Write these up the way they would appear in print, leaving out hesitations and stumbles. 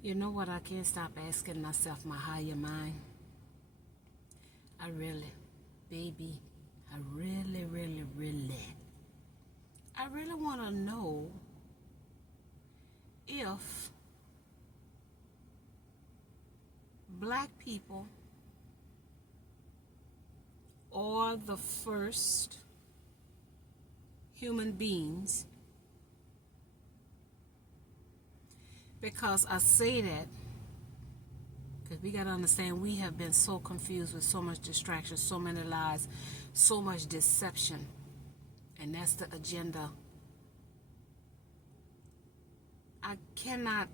You know what? I can't stop asking myself, my higher mind. I really, baby, I really want to know if black people are the first human beings. Because I say that because we got to understand we have been so confused with so much distraction, so many lies, so much deception. And that's the agenda. I cannot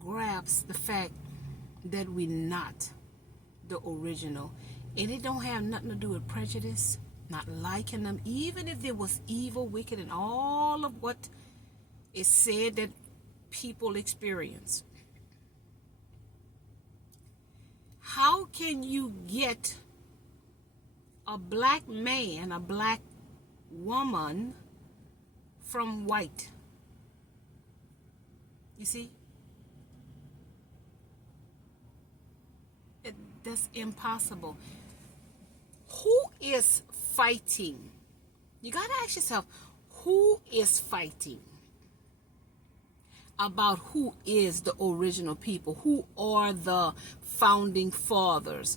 grasp the fact that we're not the original. And it don't have nothing to do with prejudice, not liking them, even if there was evil, wicked, and all of what is said that people experience. How can you get a black man, a black woman from white? You see? That's impossible. Who is fighting? You got to ask yourself, who is fighting about who is the original people? Who are the founding fathers?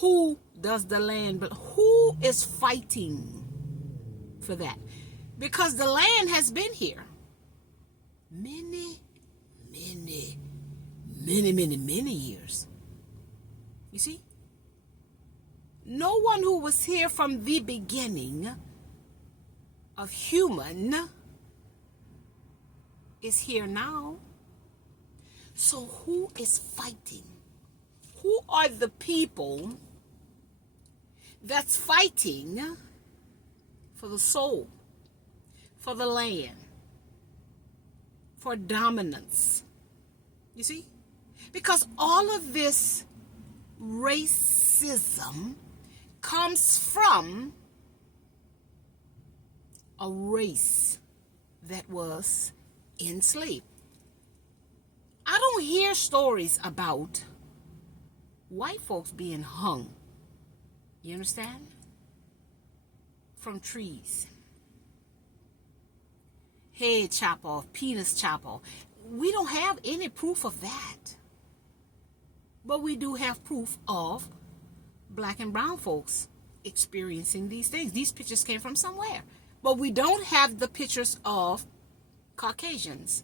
Who does the land? But who is fighting for that? Because the land has been here many years. You see? No one who was here from the beginning of human is here now. So who is fighting? Who are the people that's fighting for the soul, for the land, for dominance? You see? Because all of this racism comes from a race that was enslaved. I don't hear stories about white folks being hung. You understand? From trees. Head chop off, penis chop off. We don't have any proof of that. But we do have proof of black and brown folks experiencing these things. These pictures came from somewhere. But we don't have the pictures of Caucasians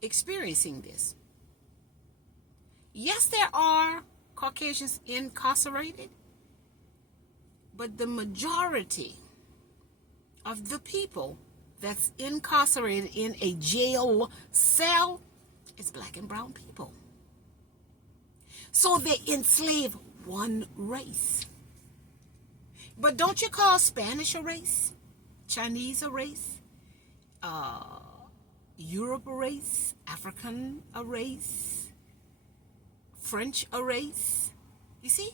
experiencing this. Yes, there are Caucasians incarcerated, but the majority of the people that's incarcerated in a jail cell is black and brown people. So they enslave one race. But don't you call Spanish a race? Chinese a race? Europe a race? African a race? French a race? You see?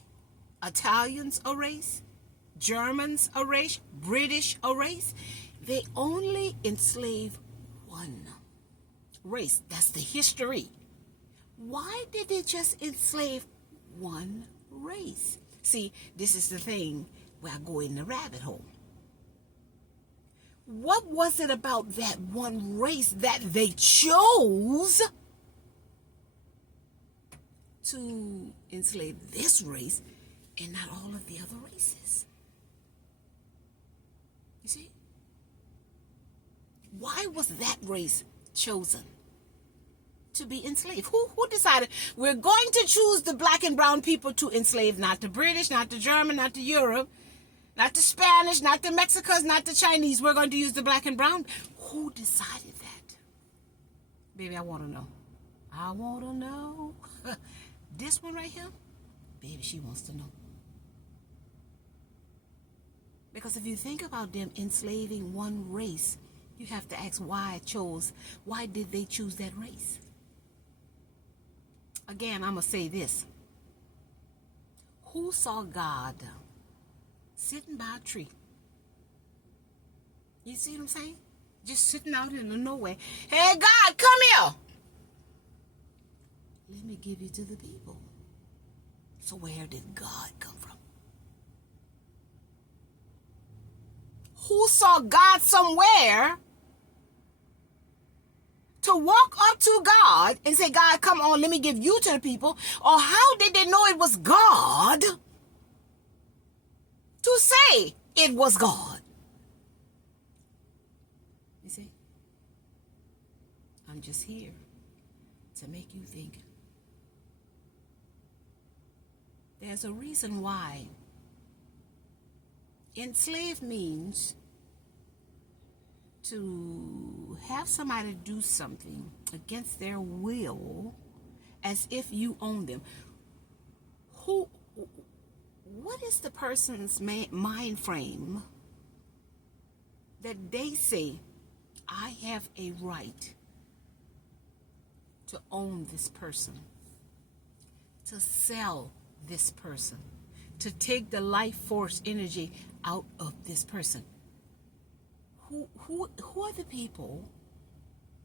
Italians a race? Germans a race? British a race? They only enslave one race. That's the history. Why did they just enslave one race? See, this is the thing where I go in the rabbit hole. What was it about that one race that they chose to enslave this race and not all of the other races? You see? Why was that race chosen to be enslaved? Who decided we're going to choose the black and brown people to enslave? Not the British, not the German, not the Europe, not the Spanish, not the Mexicans, not the Chinese. We're going to use the black and brown. Who decided that? Baby, I want to know. I want to know. This one right here, baby, she wants to know. Because if you think about them enslaving one race, you have to ask why did they choose that race? Again, I'm going to say this. Who saw God sitting by a tree? You see what I'm saying? Just sitting out in the nowhere. Hey, God, come here. let me give you to the people. So where did God come from? Who saw God somewhere to walk up to God and say, God, come on, let me give you to the people? Or how did they know it was God to say it was God? You see, I'm just here to make you think. There's a reason why enslaved means to have somebody do something against their will as if you own them. What is the person's mind frame that they say, I have a right to own this person, to sell this person, to take the life force energy out of this person? Who are the people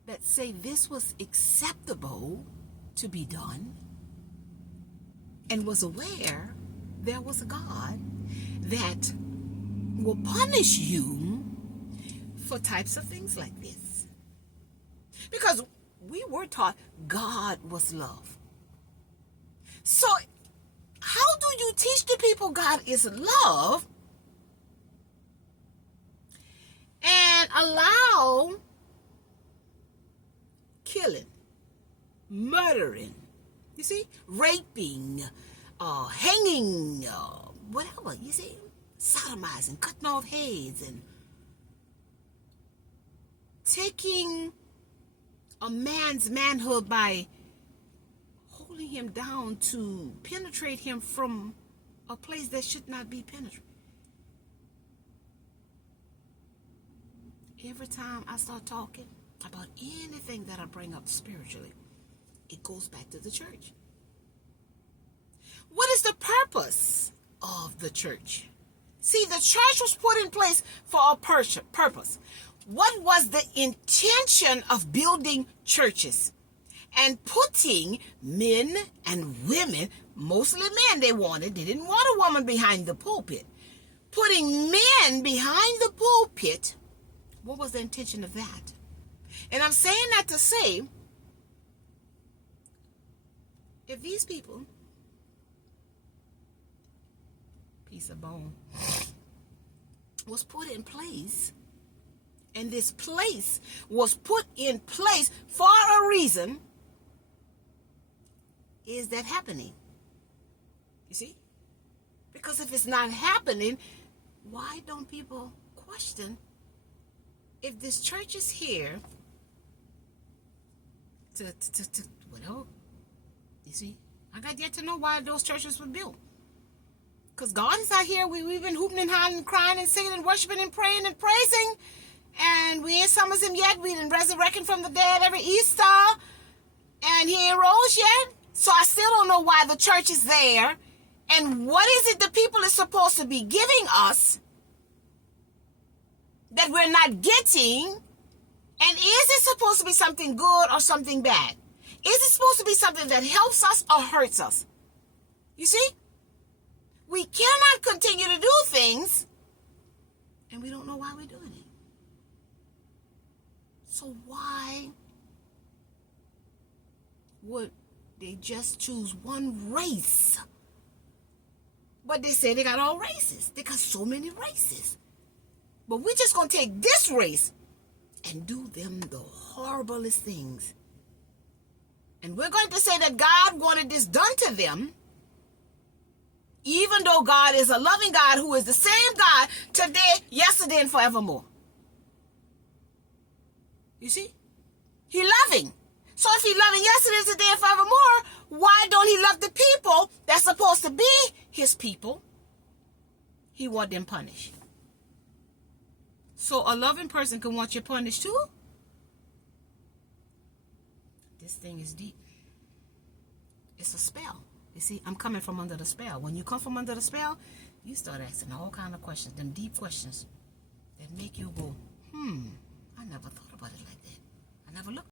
that say this was acceptable to be done and was aware there was a God that will punish you for types of things like this? Because we were taught God was love. So how do you teach the people God is love and allow killing, murdering, you see, raping, hanging, whatever, you see, sodomizing, cutting off heads, and taking a man's manhood by holding him down to penetrate him from a place that should not be penetrated? Every time I start talking about anything that I bring up spiritually, it goes back to the church. What is the purpose of the church? See, the church was put in place for a purpose. What was the intention of building churches and putting men and women, mostly men they didn't want a woman behind the pulpit, putting men behind the pulpit? What was the intention of that? And I'm saying that to say, if these people, piece of bone, was put in place, and this place was put in place for a reason, is that happening? You see? Because if it's not happening, why don't people question if this church is here well, you see, I got yet to know why those churches were built. Because God is out here. We've been hooping and hollering and crying and singing and worshiping and praying and praising. And we ain't summons him yet. We done resurrecting from the dead every Easter. And he ain't rose yet. So I still don't know why the church is there. And what is it the people is supposed to be giving us that we're not getting? And is it supposed to be something good or something bad? Is it supposed to be something that helps us or hurts us? You see? We cannot continue to do things and we don't know why we're doing it. So why would they just choose one race? But they say they got all races. They got so many races. But we're just going to take this race and do them the horriblest things. And we're going to say that God wanted this done to them, even though God is a loving God who is the same God today, yesterday, and forevermore. You see? He's loving. So if he's loving yesterday, today, and forevermore, why don't he love the people that's supposed to be his people? He want them punished. So a loving person can want you punished too? This thing is deep. It's a spell. You see, I'm coming from under the spell. When you come from under the spell, you start asking all kind of questions, them deep questions that make you go, I never thought about it like that. I never looked